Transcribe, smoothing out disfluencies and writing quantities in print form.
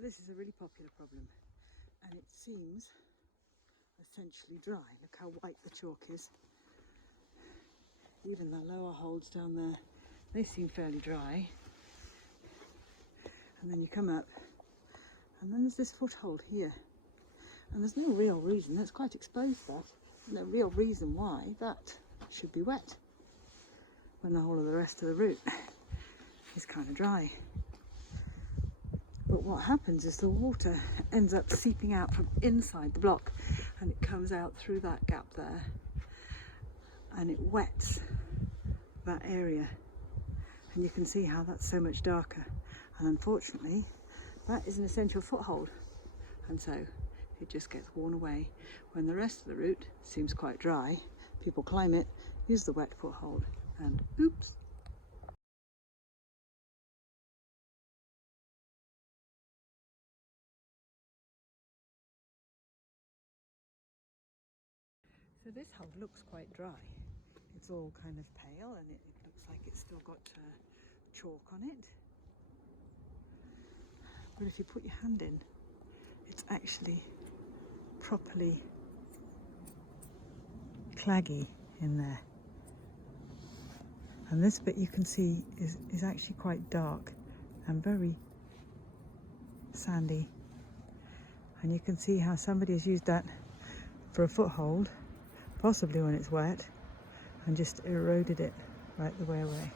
this is a really popular problem, and it seems essentially dry. Look how white the chalk is. Even the lower holds down there, they seem fairly dry. And then you come up, and then there's this foothold here. And there's no real reason, that's quite exposed, that. There's no real reason why that should be wet when the whole of the rest of the route is kind of dry. But what happens is the water ends up seeping out from inside the block, and it comes out through that gap there, and it wets that area. And you can see how that's so much darker. And unfortunately, that is an essential foothold, and so it just gets worn away. When the rest of the route seems quite dry, people climb it, use the wet foothold, and oops. So this hole looks quite dry. It's all kind of pale, and it looks like it's still got chalk on it. But if you put your hand in, it's actually properly claggy in there. And this bit you can see is actually quite dark and very sandy. And you can see how somebody has used that for a foothold, possibly when it's wet, and just eroded it right the way away.